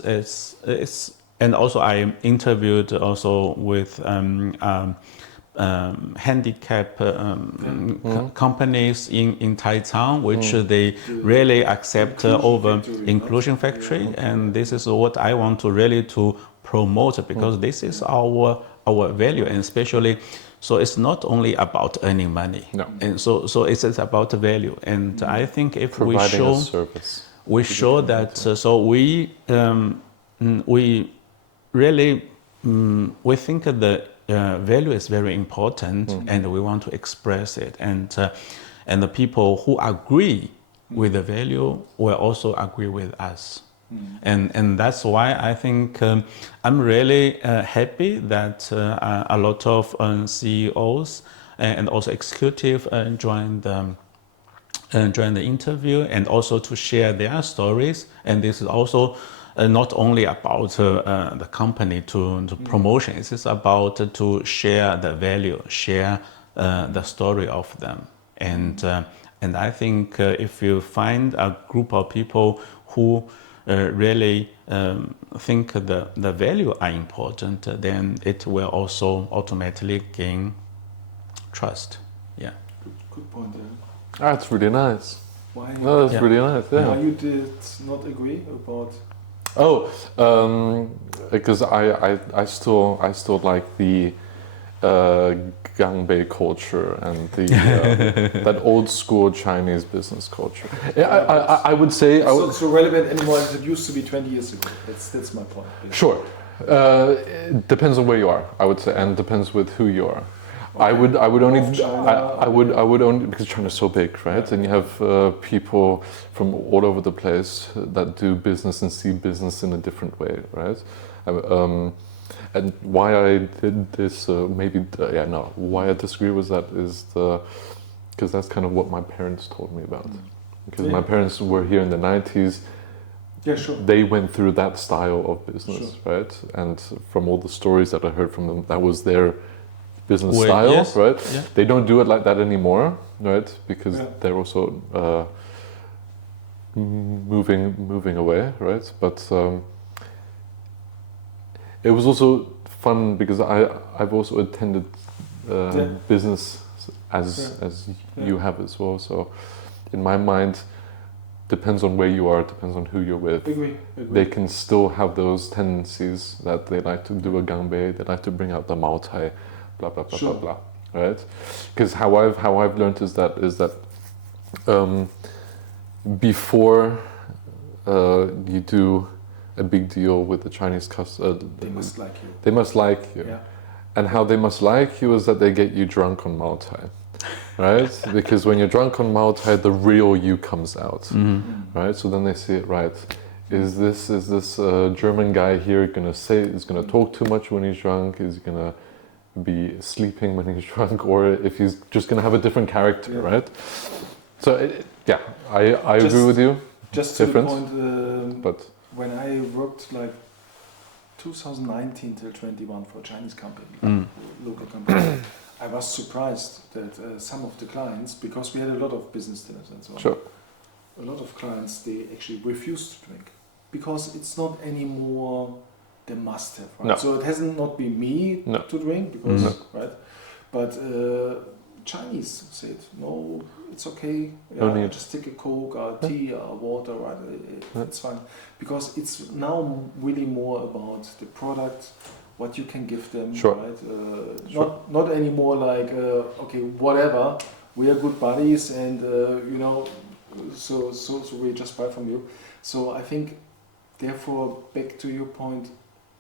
And also I interviewed also with handicap companies in Taicang, which they really accept over inclusion factory, and this is what I want to really to promote, because this is our value, and especially so it's not only about earning money, and so it's about value, and I think if providing a service, we show that so we really we think the value is very important, and we want to express it, and the people who agree with the value will also agree with us, and that's why I think I'm really happy that a lot of CEOs and also executive joined the interview, and also to share their stories. And this is also not only about the company to promotion, it's about to share the value, share the story of them. And I think if you find a group of people who really think the value are important, then it will also automatically gain trust. Yeah. Good point there. That's really nice. Why? No, that's really nice. Yeah. Why you did not agree about? Oh, because I still like the Gangbei culture and the that old school Chinese business culture. I would say it's not so relevant anymore as it used to be 20 years ago. That's my point. Basically. Sure, it depends on where you are. I would say, and depends with who you are. Okay. I would only because China's so big, right? Yeah. And you have people from all over the place that do business and see business in a different way, right? And why I did this, why I disagree with that is because that's kind of what my parents told me about. Because my parents were here in the 90s. Yeah, sure. They went through that style of business, right? And from all the stories that I heard from them, that was their business style, yes. Right? Yeah. They don't do it like that anymore, right? Because they're also moving away, right? But it was also fun because I've also attended business as you have as well. So in my mind, depends on where you are, depends on who you're with. Agree. They can still have those tendencies that they like to do a gangbei, they like to bring out the maotai, blah blah blah blah blah, right? Because how I've learned is that before you do a big deal with the Chinese customer, they must like you. They must like you, And how they must like you is that they get you drunk on Mao-Tai, right? Because when you're drunk on Mao-Tai, the real you comes out, right? So then they see it, right? Is this German guy here is gonna talk too much when he's drunk? Is he gonna be sleeping when he's drunk, or if he's just gonna have a different character, right? So I agree with you. Just to the point, but when I worked like 2019 till 21 for a Chinese company, local company, I was surprised that some of the clients, because we had a lot of business dinners and so on, sure. a lot of clients, they actually refused to drink because it's not anymore the must-have, right? No. So it hasn't not been me to drink because, right? But Chinese said, no, it's okay. No need. Just take a Coke or tea or water, right? It's fine. Because it's now really more about the product, what you can give them, sure. right? Sure. Not anymore like, okay, whatever, we are good buddies and, you know, so we just buy from you. So I think, therefore, back to your point,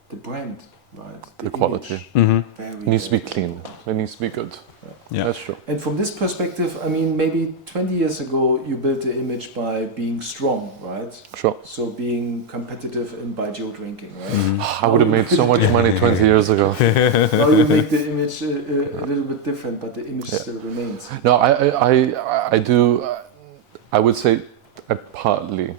the brand, right? The quality. It needs to be clean. It needs to be good. Yeah, that's true. And from this perspective, I mean, maybe 20 years ago, you built the image by being strong, right? Sure. So being competitive in baijiu drinking, right? I would have made so much money 20 years ago. Now you make the image a little bit different, but the image still remains. No, I do. I would say I partly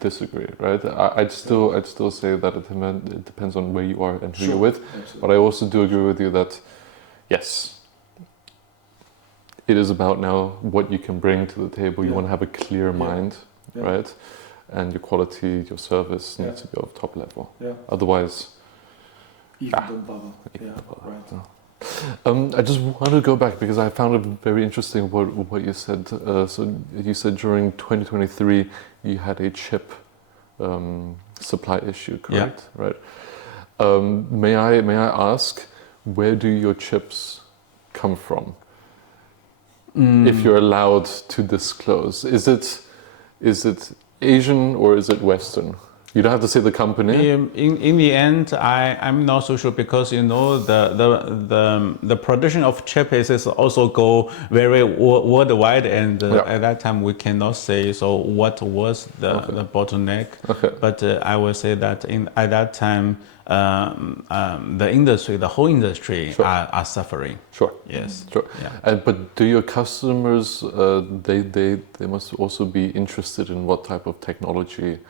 disagree, right? I'd still say that it depends on where you are and who you're with. Absolutely. But I also do agree with you that, yes, it is about now what you can bring to the table. You want to have a clear mind, right? And your quality, your service needs to be of top level. Otherwise, don't bother. Right. I just want to go back because I found it very interesting what you said. So you said during 2023 you had a chip supply issue, correct? Yeah. Right. May I ask, where do your chips come from? If you're allowed to disclose, is it Asian or is it Western? You don't have to say the company. In the end, I'm not so sure because you know the production of chip is also go very worldwide, and at that time we cannot say so what was the bottleneck. Okay. But I will say that at that time the whole industry are suffering. Sure. Yes. Sure. Yeah. But do your customers they must also be interested in what type of technology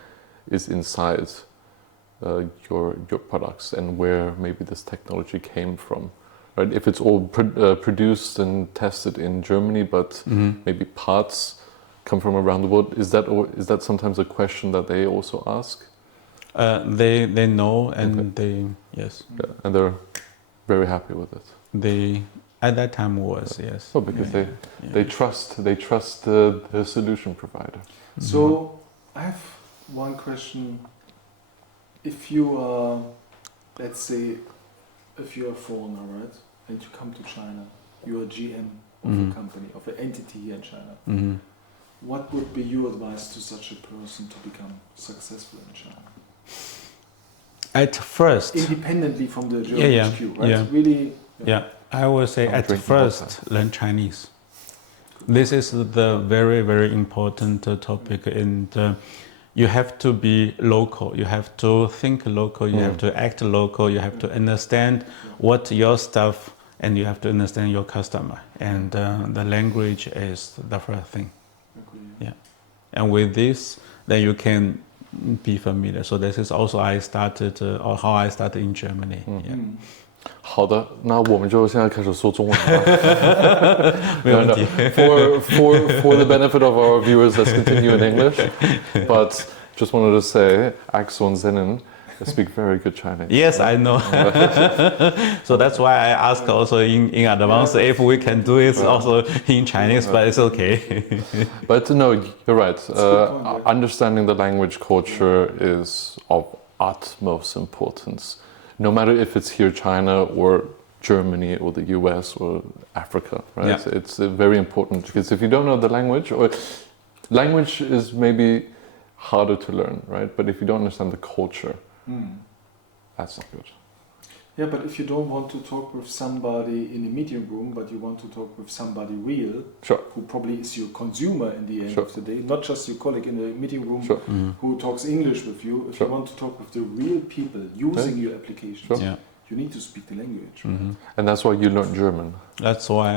is inside your products and where maybe this technology came from, right? If it's all produced and tested in Germany, but maybe parts come from around the world, is that sometimes a question that they also ask? They know and and they're very happy with it. They at that time was yes. Well, because they trust the solution provider. So I have one question. If you are, let's say, if you're a foreigner, right, and you come to China, you're a GM of a company, of an entity here in China, what would be your advice to such a person to become successful in China? At first, independently from the German HQ, right? Yeah. Really. I would say at first learn Chinese. This is the very, very important topic, and you have to be local. You have to think local. You have to act local. You have to understand what your stuff, and you have to understand your customer. And the language is the first thing. Yeah, and with this, then you can be familiar. So this is also how I started in Germany. Yeah. 好的，那我们就现在开始说中文吧。没问题。For the benefit of our viewers, let's continue in English. But just wanted to say, Axel and Zenon speak very good Chinese. Yes, I know. So that's why I asked also in advance if we can do it also in Chinese, but it's okay. But no, you're right. Understanding the language culture is of utmost importance. No matter if it's here, China, or Germany, or the US, or Africa, right? Yeah. It's very important because if you don't know the language, or language is maybe harder to learn, right? But if you don't understand the culture, that's not good. Yeah, but if you don't want to talk with somebody in a meeting room, but you want to talk with somebody real, sure, who probably is your consumer in the end sure, of the day, not just your colleague in the meeting room sure, who talks English with you, if sure, you want to talk with the real people using your applications, sure, Yeah. you need to speak the language. Right? and that's why you learned German. That's why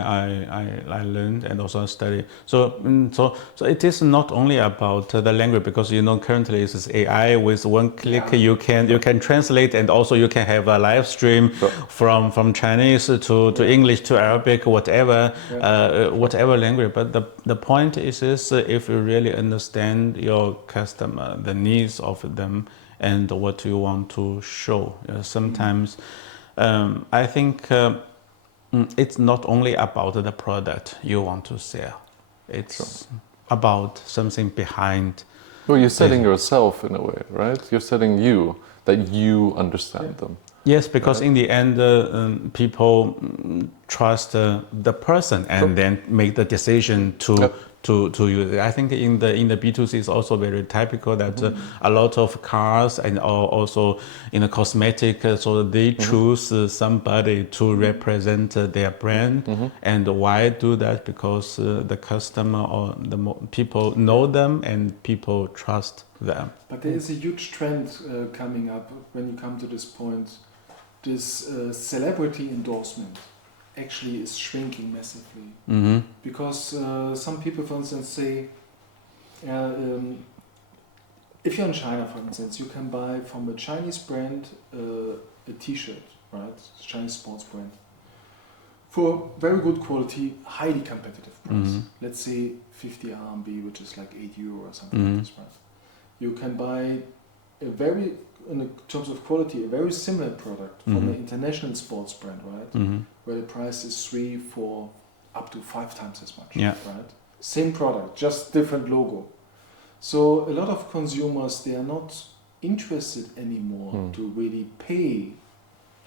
I learned and also study. So it is not only about the language, because currently it's AI with one click you can translate, and also you can have a live stream from Chinese to English to Arabic, whatever whatever language. But the point is if you really understand your customer, the needs of them, and what you want to show. Sometimes I think. It's not only about the product you want to sell. It's about something behind. Well, you're selling yourself in a way, right? You're selling you, that you understand them. Yes, because in the end, people trust the person and then make the decision to use it. I think in the B2C is also very typical that a lot of cars and also in the cosmetic, so they choose somebody to represent their brand. And why do that? Because the customer or the people know them and people trust them. But there is a huge trend coming up when you come to this point. This celebrity endorsement actually is shrinking massively. Because some people, for instance, say, if you're in China, for instance, you can buy from a Chinese brand a t-shirt, right? It's a Chinese sports brand. For very good quality, highly competitive price. Let's say 50 RMB, which is like €8 or something like this, right? You can buy in terms of quality, a very similar product from an international sports brand, right? Where the price is 3, 4, up to 5 times as much, right? Same product, just different logo. So a lot of consumers, they are not interested anymore to really pay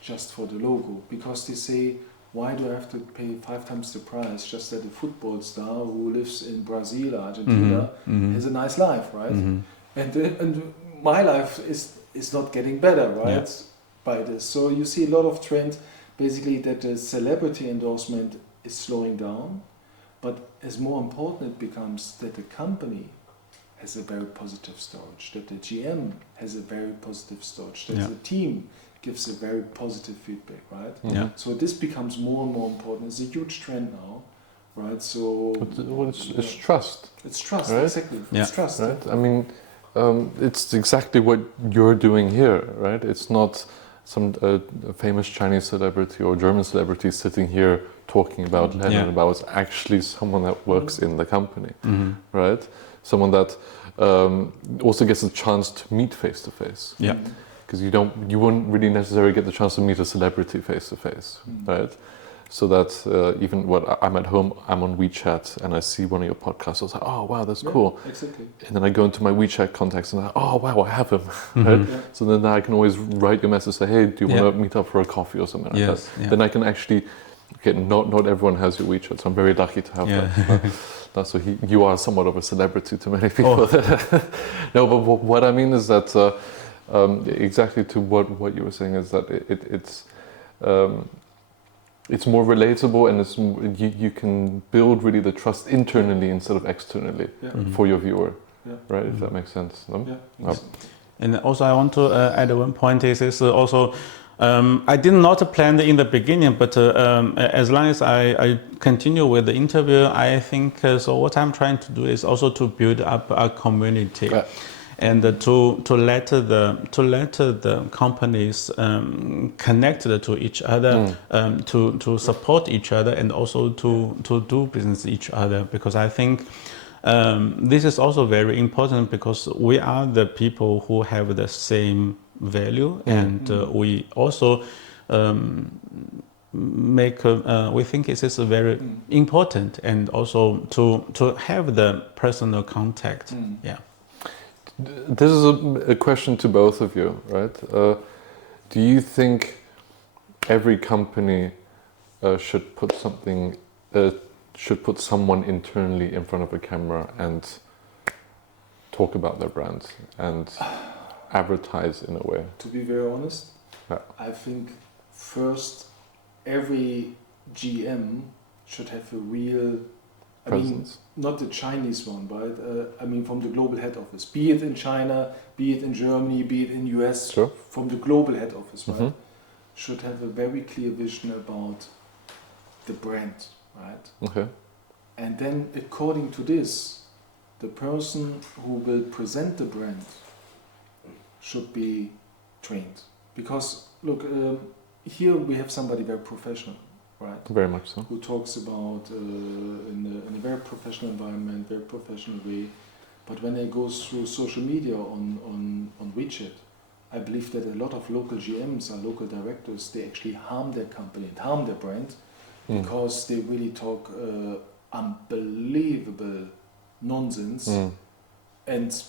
just for the logo, because they say, why do I have to pay 5 times the price just that a football star who lives in Brazil or Argentina has a nice life, right? And my life is not getting better, right? By this. So you see a lot of trend basically that the celebrity endorsement is slowing down, but as more important it becomes that the company has a very positive storage, that the GM has a very positive storage, that the team gives a very positive feedback, right? So this becomes more and more important. It's a huge trend now, right? So it's trust. It's trust, right? exactly. It's trust. Right? I mean, it's exactly what you're doing here, right? It's not some famous Chinese celebrity or German celebrity sitting here talking about Lenord+Bauer. It's actually someone that works in the company, right? Someone that also gets a chance to meet face to face. Yeah. Because you wouldn't really necessarily get the chance to meet a celebrity face to face, right? So that even when I'm at home, I'm on WeChat and I see one of your podcasts, I was like, oh wow, that's cool. Exactly. And then I go into my WeChat contacts and I'm like, oh wow, I have him. Right? So then I can always write your message, say, hey, do you want to meet up for a coffee or something like that? Then I can actually, not everyone has your WeChat, so I'm very lucky to have that. So you are somewhat of a celebrity to many people. No, but what I mean is that exactly to what you were saying is that it's more relatable, and you can build really the trust internally instead of externally for your viewer, right? If that makes sense. No? And also I want to add one point is also I did not plan in the beginning, but as long as I continue with the interview, I think so what I'm trying to do is also to build up a community. And to let the companies connected to each other, to support each other, and also to do business each other, because I think this is also very important, because we are the people who have the same value, and we also we think it is very important, and also to have the personal contact. This is a question to both of you, right? Do you think every company should put someone internally in front of a camera and talk about their brand and advertise in a way? To be very honest, I think first, every GM should have a real presence. Not the Chinese one, but from the global head office, be it in China, be it in Germany, be it in US, Sure. from the global head office, right, should have a very clear vision about the brand, right? Okay. And then, according to this, the person who will present the brand should be trained. Because, look, here we have somebody very professional, right? Very much so. Who talks about in a very professional environment, very professional way. But when it goes through social media on WeChat, I believe that a lot of local GMs and local directors, they actually harm their company and harm their brand because they really talk unbelievable nonsense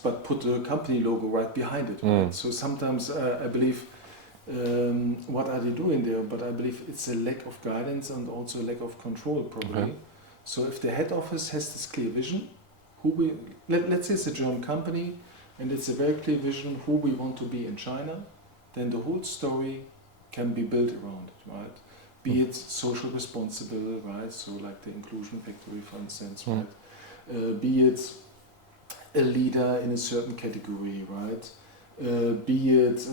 but put the company logo right behind it. Right? So sometimes I believe what are they doing there? But I believe it's a lack of guidance and also a lack of control, probably. Okay. So if the head office has this clear vision, let's say it's a German company, and it's a very clear vision who we want to be in China, then the whole story can be built around it, right? Be it social responsible, right? So like the inclusion factory, for instance, right? Be it a leader in a certain category, right? Be it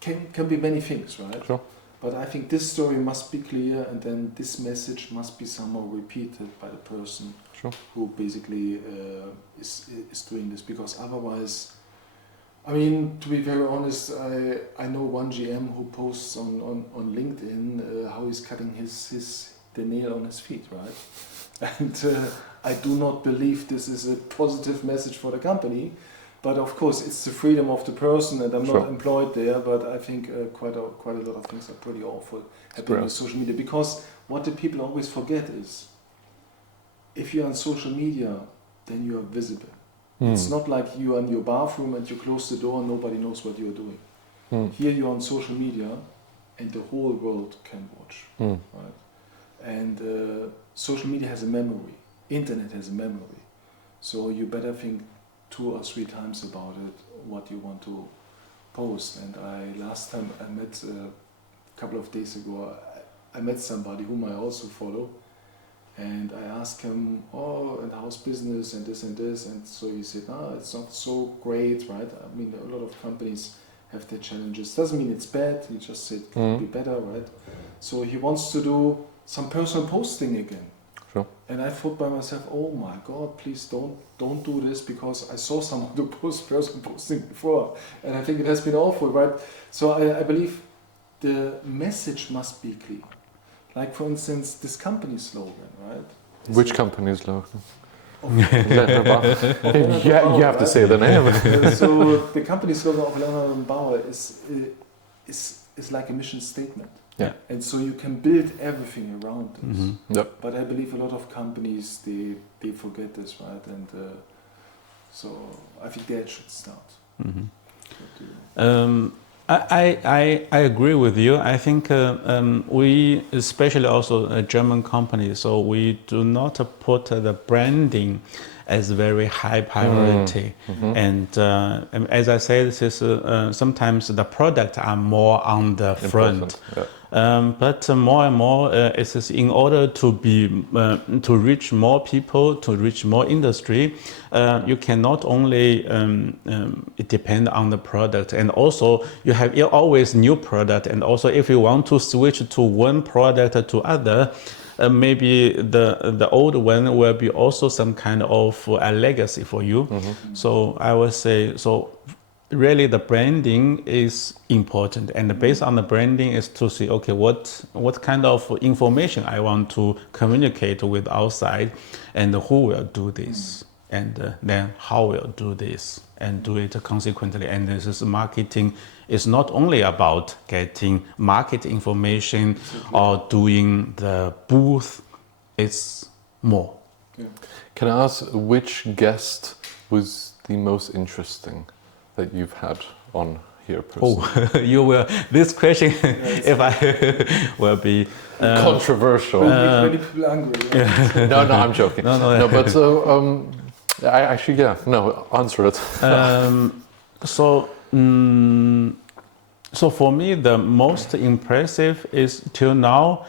can be many things, right? Sure. But I think this story must be clear, and then this message must be somehow repeated by the person who basically is doing this. Because otherwise, to be very honest, I know one GM who posts on LinkedIn how he's cutting the nail on his feet, right? And I do not believe this is a positive message for the company. But of course, it's the freedom of the person, and I'm not employed there. But I think quite a lot of things are pretty awful happening on social media. Because what the people always forget is, if you're on social media, then you are visible. It's not like you are in your bathroom and you close the door and nobody knows what you are doing. Here you're on social media, and the whole world can watch. Right? And social media has a memory. Internet has a memory. So you better think 2 or 3 times about it, what you want to post. And last time I met, a couple of days ago, I met somebody whom I also follow, and I asked him, and how's business and this, and so he said, it's not so great, right? A lot of companies have their challenges. Doesn't mean it's bad, he just said it could be better, right? So he wants to do some personal posting again. And I thought by myself, oh my God, please don't do this, because I saw someone do personal posting before, and I think it has been awful, right? So I believe the message must be clear. Like, for instance, this company slogan, right? Which company slogan? You have to say the name. So the company slogan of Lenord+Bauer is like a mission statement. Yeah. And so you can build everything around this. Yep. But I believe a lot of companies, they forget this, right? And so I think that should start. I agree with you. I think we, especially also a German company, so we do not put the branding as very high priority. And as I said, this is, sometimes the product are more on the front. But more and more, it is in order to be to reach more people, to reach more industry. You cannot only depend on the product, and also you have always new product. And also, if you want to switch to one product to other, maybe the old one will be also some kind of a legacy for you. So I would say, so really the branding is important, and based on the branding is to see, okay, what kind of information I want to communicate with outside, and who will do this, and then how will do this, and do it consequently. And this is marketing. It's not only about getting market information or doing the booth, it's more. Can I ask which guest was the most interesting that you've had on here personally? You will, this question, if I will be controversial. Many people are angry. Right? No, I'm joking. No, but I actually, answer it. So for me, the most impressive is till now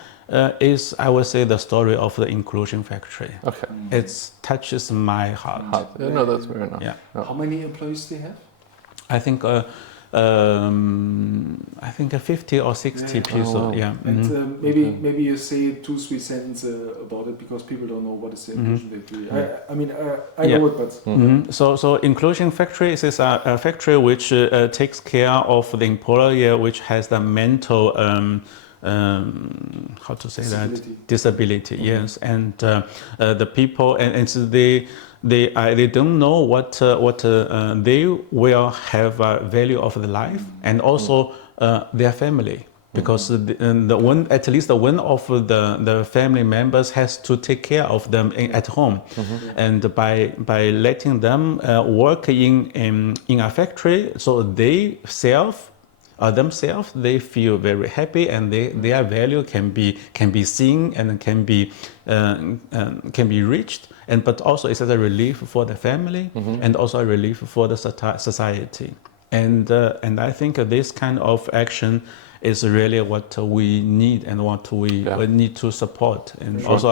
is, I would say, the story of the inclusion factory. Okay. It touches my heart. Yeah, no, that's fair enough. Yeah. How many employees do you have? I think a 50 or 60 people. Oh, wow. Yeah. And maybe you say 2-3 sentences about it, because people don't know what is the inclusion factory. I know it, but So inclusion factory is a factory which takes care of the employer which has the mental how to say disability. Yes, and the people, and it's they don't know what they will have value of the life, and also their family, because at least one of the family members has to take care of them at home, and by letting them work in a factory, so they themselves, they feel very happy, and their value can be seen and can be reached, but also it's a relief for the family, and also a relief for the society, and I think this kind of action is really what we need and what we need to support. And also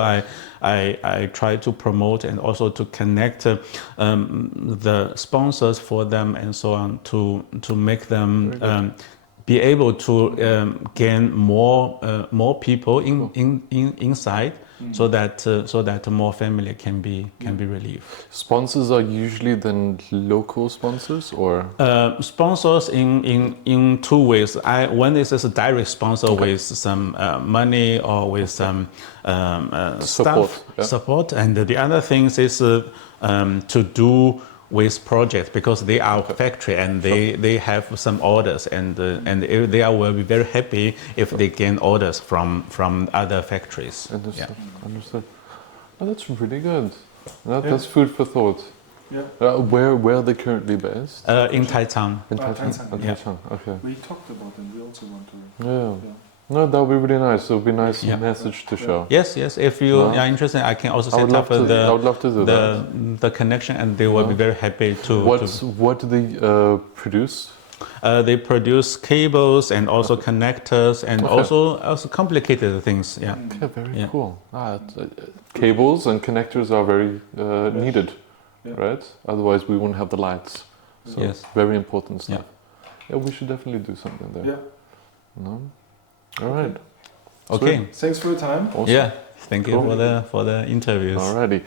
I try to promote and also to connect the sponsors for them and so on, to make them be able to gain more people inside, so that more family can be relieved. Sponsors are usually then local sponsors, or sponsors in two ways. One is a direct sponsor with some money or with some support, and the other thing is to do with projects, because they are a factory and they have some orders, and they will be very happy if they gain orders from other factories. Understood. Oh, that's really good. That's food for thought. Yeah. Where are they currently based? In Taicang. In Taicang. Yeah. Okay. We talked about them. We also want to. Yeah. No, that would be really nice. It would be a nice message to show. Yes. If you are interested, I can also set up I would love to do the connection, and they will be very happy to. What do they produce? They produce cables and also connectors, and also complicated things. Yeah. Okay, very cool. Cables and connectors are very needed, right? Otherwise, we wouldn't have the lights. So very important stuff. Yeah, we should definitely do something there. Yeah. No. All right. Okay. Thanks for your time. Awesome. Yeah. Thank you for the interviews. Alrighty.